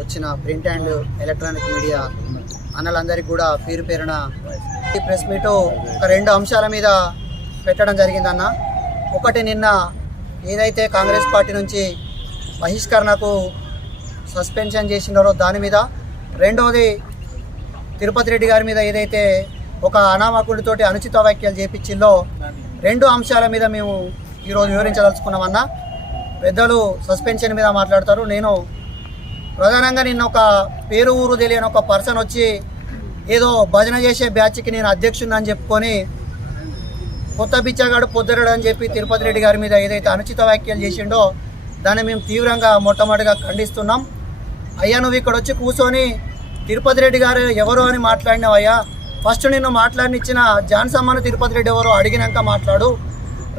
వచ్చిన print and electronic media అన్నలందరికీ కూడా పేరు పేరున ఈ ప్రెస్ మీట్ ఒక రెండు అంశాల మీద పెట్టడం జరిగిందన్న. ఒకటి నిన్న ఏదైతే కాంగ్రెస్ పార్టీ నుంచి బహిష్కరణకు సస్పెన్షన్ చేసినారో దాని మీద. రెండవది తిరుపతి రెడ్డి గారి మీద ఏదైతే ఒక అనామకుడితోటి అనుచిత వ్యాఖ్యలు చేపించిందో రెండు అంశాల మీద మేము ఈరోజు వివరించదలుచుకున్నామన్నా. పెద్దలు సస్పెన్షన్ మీద మాట్లాడతారు. నేను ప్రధానంగా నిన్న ఒక పేరు ఊరు తెలియని ఒక పర్సన్ వచ్చి ఏదో భజన చేసే బ్యాచ్కి నేను అధ్యక్షుని అని చెప్పుకొని కొత్త బిచ్చగాడు పొద్దురడు అని చెప్పి తిరుపతి రెడ్డి గారి మీద ఏదైతే అనుచిత వ్యాఖ్యలు చేసిండో దాన్ని మేము తీవ్రంగా మొట్టమొదటిగా ఖండిస్తున్నాం. అయ్యా నువ్వు ఇక్కడ వచ్చి కూర్చొని తిరుపతి రెడ్డి గారు ఎవరు అని మాట్లాడినావయ్యా ఫస్ట్ నిన్ను మాట్లాడినిచ్చిన జాన్సమ్మను తిరుపతి రెడ్డి ఎవరో అడిగినాక మాట్లాడు.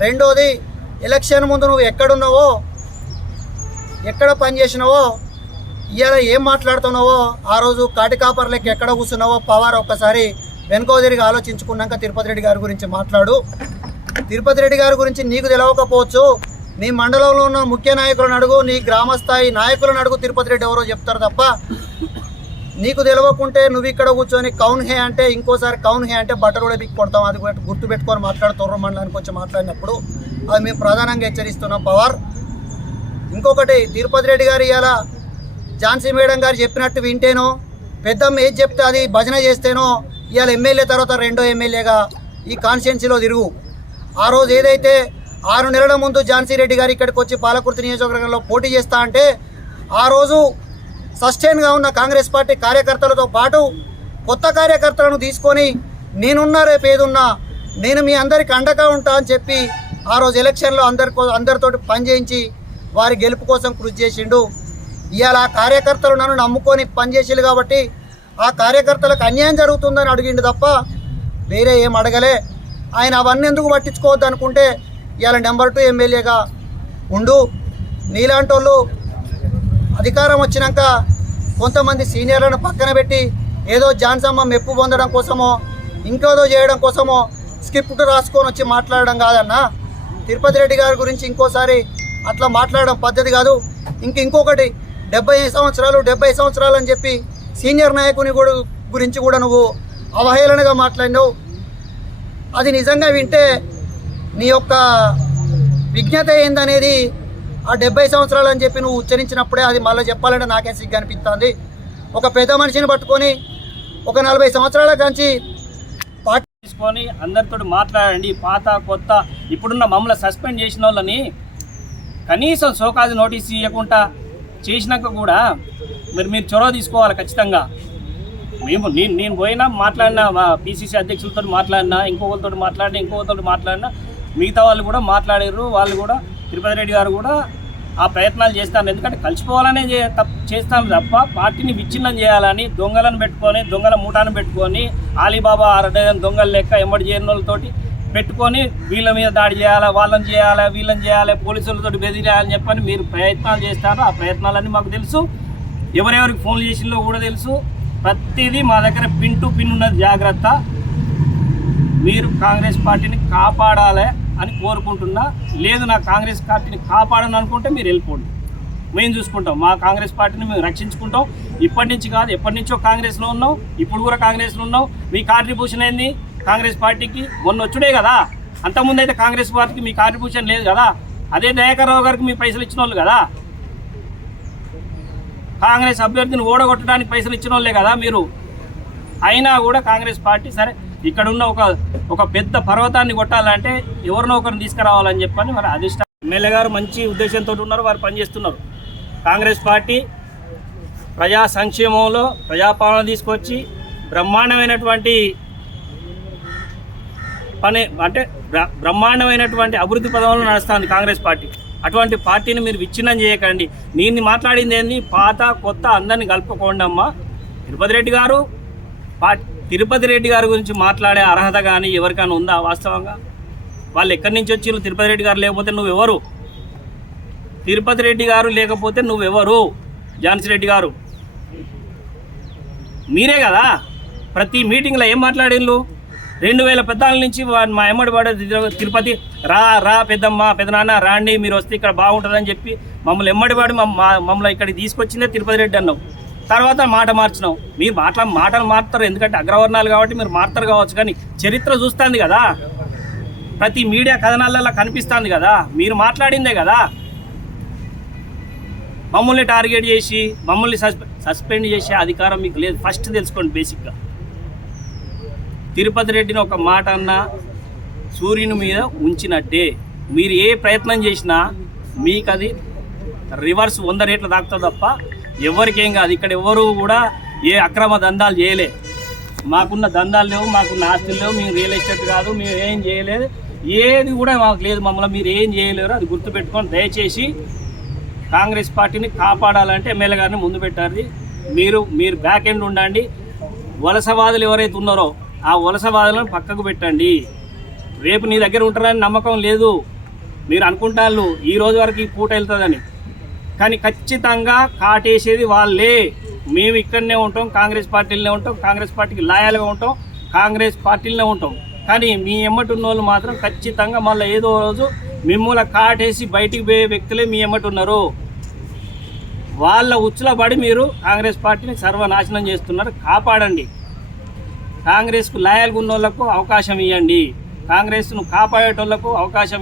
రెండోది ఎలక్షన్ ముందు నువ్వు ఎక్కడున్నావో ఎక్కడ పని చేసినావో ఇవాళ ఏం మాట్లాడుతున్నావో? ఆ రోజు కాటి కాపర్లకి ఎక్కడ కూర్చున్నావో పవార్ ఒక్కసారి వెనుకో తిరిగి ఆలోచించుకున్నాక తిరుపతి రెడ్డి గారి గురించి మాట్లాడు. తిరుపతి రెడ్డి గారి గురించి నీకు తెలవకపోవచ్చు. నీ మండలంలో ఉన్న ముఖ్య నాయకులను అడుగు నీ గ్రామస్థాయి నాయకులను అడుగు తిరుపతి రెడ్డి ఎవరో చెప్తారు తప్ప. నీకు తెలవకుంటే నువ్వు ఇక్కడ కూర్చొని కౌన్ హే అంటే ఇంకోసారి కౌన్ హే అంటే బట్టలు కూడా బిక్కి కొడతాం. అది గుర్తుపెట్టుకొని గుర్తు పెట్టుకొని మాట్లాడుతుర్రు మండలానికి వచ్చి మాట్లాడినప్పుడు. అది మేము ప్రధానంగా హెచ్చరిస్తున్నాం పవార్. ఇంకొకటి తిరుపతి రెడ్డి గారు ఇలా ఝాన్సీ మేడం గారు చెప్పినట్టు వింటేనో పెద్దమ్మ ఏది చెప్తే అది భజన చేస్తేనో ఇవాళ ఎమ్మెల్యే తర్వాత రెండో ఎమ్మెల్యేగా ఈ కాన్స్టిట్యున్సీలో తిరుగు. ఆ రోజు ఏదైతే ఆరు నెలల ముందు ఝాన్సీ రెడ్డి గారు ఇక్కడికి వచ్చి పాలకుర్తి నియోజకవర్గంలో పోటీ చేస్తా అంటే ఆ రోజు సస్టైన్గా ఉన్న కాంగ్రెస్ పార్టీ కార్యకర్తలతో పాటు కొత్త కార్యకర్తలను తీసుకొని నేనున్నా రేపు ఏదున్నా నేను మీ అందరికి అండగా ఉంటా అని చెప్పి ఆ రోజు ఎలక్షన్లో అందరి అందరితోటి పనిచేయించి వారి గెలుపు కోసం కృషి చేసిండు. ఇవాళ ఆ కార్యకర్తలు నన్ను నమ్ముకొని పనిచేసేది కాబట్టి ఆ కార్యకర్తలకు అన్యాయం జరుగుతుందని అడిగిండు తప్ప వేరే ఏం అడగలే. ఆయన అవన్నీ ఎందుకు పట్టించుకోవద్దు అనుకుంటే ఇవాళ నెంబర్ టూ ఎమ్మెల్యేగా ఉండు. నీలాంటి వాళ్ళు అధికారం వచ్చినాక కొంతమంది సీనియర్లను పక్కన పెట్టి ఏదో జాన్సమ్మ మెప్పు పొందడం కోసమో ఇంకేదో చేయడం కోసమో స్క్రిప్ట్ రాసుకొని వచ్చి మాట్లాడడం కాదన్నా. తిరుపతి రెడ్డి గారి గురించి ఇంకోసారి అట్లా మాట్లాడడం పద్ధతి కాదు. ఇంక ఇంకొకటి డెబ్బై సంవత్సరాలు డెబ్బై సంవత్సరాలు అని చెప్పి సీనియర్ నాయకుని కూడా గురించి కూడా నువ్వు అవహేళనగా మాట్లాడినావు. అది నిజంగా వింటే నీ యొక్క విజ్ఞత ఏందనేది ఆ డెబ్బై సంవత్సరాలు అని చెప్పి నువ్వు ఉచ్చరించినప్పుడే అది మళ్ళీ చెప్పాలంటే నాకే సిగ్గు అనిపిస్తుంది. ఒక పెద్ద మనిషిని పట్టుకొని ఒక నలభై సంవత్సరాల కాంచి పార్టీ తీసుకొని అందరితో మాట్లాడండి పాత కొత్త ఇప్పుడున్న మమ్మల్ని సస్పెండ్ చేసిన వాళ్ళని కనీసం సోకాజు నోటీస్ ఇవ్వకుండా చేసినాక కూడా మరి మీరు చొరవ తీసుకోవాలి ఖచ్చితంగా. మేము నేను నేను పోయినా మాట్లాడినా మా పీసీసీ అధ్యక్షులతో మాట్లాడినా ఇంకొకరితో మాట్లాడినా ఇంకొకరితో మాట్లాడినా మిగతా వాళ్ళు కూడా మాట్లాడారు వాళ్ళు కూడా తిరుపతి రెడ్డి గారు కూడా ఆ ప్రయత్నాలు చేస్తాను ఎందుకంటే కలిసిపోవాలనే చేస్తాను తప్ప పార్టీని విచ్ఛిన్నం చేయాలని దొంగలను పెట్టుకొని దొంగల మూటాను పెట్టుకొని ఆలీబాబా అరడజన్ దొంగల లెక్క ఎమ్మడి చేరిన వాళ్ళతోటి పెట్టుకొని వీళ్ళ మీద దాడి చేయాలా వాళ్ళని చేయాలా వీళ్ళని చేయాలి పోలీసులతో బెదిరేయాలని చెప్పని మీరు ప్రయత్నాలు చేస్తారు. ఆ ప్రయత్నాలన్నీ మాకు తెలుసు. ఎవరెవరికి ఫోన్ చేసిందో కూడా తెలుసు. ప్రతిదీ మా దగ్గర పిన్ టు పిన్ ఉన్నది జాగ్రత్త. మీరు కాంగ్రెస్ పార్టీని కాపాడాలి అని కోరుకుంటున్నా. లేదు నా కాంగ్రెస్ పార్టీని కాపాడని అనుకుంటే మీరు వెళ్ళిపోండి. మేము చూసుకుంటాం. మా కాంగ్రెస్ పార్టీని మేము రక్షించుకుంటాం. ఇప్పటి నుంచి కాదు ఎప్పటి నుంచో కాంగ్రెస్లో ఉన్నాం. ఇప్పుడు కూడా కాంగ్రెస్లో ఉన్నాం. మీ కాంట్రిబ్యూషన్ ఏంది? కాంగ్రెస్ పార్టీకి మొన్న వచ్చుడే కదా. అంతకుముందు అయితే కాంగ్రెస్ పార్టీకి మీ కాంట్రిబ్యూషన్ లేదు కదా. అదే దయాకర్రావు గారికి మీ పైసలు ఇచ్చిన వాళ్ళు కదా. కాంగ్రెస్ అభ్యర్థిని ఓడగొట్టడానికి పైసలు ఇచ్చిన వాళ్ళే కదా మీరు. అయినా కూడా కాంగ్రెస్ పార్టీ సరే ఇక్కడ ఉన్న ఒక ఒక పెద్ద పర్వతాన్ని కొట్టాలంటే ఎవరినో ఒకరిని తీసుకురావాలని చెప్పని మరి అధిష్ట ఎమ్మెల్యే గారు మంచి ఉద్దేశంతో ఉన్నారు వారు పనిచేస్తున్నారు. కాంగ్రెస్ పార్టీ ప్రజా సంక్షేమంలో ప్రజాపాలన తీసుకొచ్చి బ్రహ్మాండమైనటువంటి పని అంటే బ్రహ్మాండమైనటువంటి అభివృద్ధి పదంలో నడుస్తుంది కాంగ్రెస్ పార్టీ. అటువంటి పార్టీని మీరు విచ్ఛిన్నం చేయకండి. నేను మాట్లాడింది ఏంది? పాత కొత్త అందరిని కలుపుకోండి అమ్మా. తిరుపతి రెడ్డి గారు తిరుపతి రెడ్డి గారి గురించి మాట్లాడే అర్హత కానీ ఎవరికైనా ఉందా వాస్తవంగా? వాళ్ళు ఎక్కడి నుంచి వచ్చిర్రు? తిరుపతి రెడ్డి గారు లేకపోతే నువ్వెవరు? తిరుపతి రెడ్డి గారు లేకపోతే నువ్వెవరు? జాన్సీ రెడ్డి గారు. మీరే కదా? ప్రతి మీటింగ్లో ఏం మాట్లాడిళ్ళు రెండు వేల పెద్దాల నుంచి మా ఎమ్మడి పడే తిరుపతి. రా రా పెద్దమ్మ పెద్దనాన్న రాండి మీరు వస్తే ఇక్కడ బాగుంటుందని చెప్పి మమ్మల్ని ఎమ్మడివాడు మమ్మల్ని ఇక్కడికి తీసుకొచ్చిందే తిరుపతి రెడ్డి అన్నావు. తర్వాత మాట మార్చినావు. మీరు మాటల మాటలు మారుతారు. ఎందుకంటే అగ్రవర్ణాలు కాబట్టి మీరు మారుతారు కావచ్చు కానీ చరిత్ర చూస్తుంది కదా. ప్రతి మీడియా కథనాలలో కనిపిస్తుంది కదా. మీరు మాట్లాడిందే కదా. మమ్మల్ని టార్గెట్ చేసి మమ్మల్ని సస్పెండ్ చేసే అధికారం మీకు లేదు. ఫస్ట్ తెలుసుకోండి బేసిక్గా. తిరుపతి రెడ్డిని ఒక మాట అన్నా సూర్యుని మీద ఉంచినట్టే. మీరు ఏ ప్రయత్నం చేసినా మీకు అది రివర్స్ వంద రేట్లు దాకుతుంది తప్ప ఎవరికేం కాదు. ఇక్కడ ఎవరు కూడా ఏ అక్రమ దందాలు చేయలే. మాకున్న దందాలు లేవు మాకున్న ఆస్తులు లేవు మేము రియల్ ఎస్టేట్ కాదు మేము ఏం చేయలేదు. ఏది కూడా మాకు లేదు మమ్మల్ని మీరు ఏం చేయలేరు అది గుర్తుపెట్టుకొని దయచేసి కాంగ్రెస్ పార్టీని కాపాడాలంటే ఎమ్మెల్యే గారిని ముందు పెట్టాలి మీరు మీరు బ్యాక్ ఎండ్ ఉండండి. వలసవాదులు ఎవరైతే ఉన్నారో ఆ వలసవాదులను పక్కకు పెట్టండి. రేపు నీ దగ్గర ఉంటారని నమ్మకం లేదు. మీరు అనుకుంటారు ఈ రోజు వరకు ఈ పూట వెళ్తుందని. కానీ ఖచ్చితంగా కాటేసేది వాళ్ళే. మేము ఇక్కడనే ఉంటాం కాంగ్రెస్ పార్టీలోనే ఉంటాం కాంగ్రెస్ పార్టీకి లాయల్గా ఉంటాం కాంగ్రెస్ పార్టీలోనే ఉంటాం. కానీ మీ ఎమ్మటి ఉన్న వాళ్ళు మాత్రం ఖచ్చితంగా మళ్ళీ ఏదో రోజు మిమ్మల్ని కాటేసి బయటికి పోయే వ్యక్తులే మీ ఎమ్మటి ఉన్నారు వాళ్ళ ఉచ్చుల పడి మీరు కాంగ్రెస్ పార్టీని సర్వనాశనం చేస్తున్నారు. కాపాడండి. కాంగ్రెస్కు లాయల్గా ఉన్న వాళ్ళకు అవకాశం ఇవ్వండి కాంగ్రెస్ను కాపాడేటోళ్ళకు అవకాశం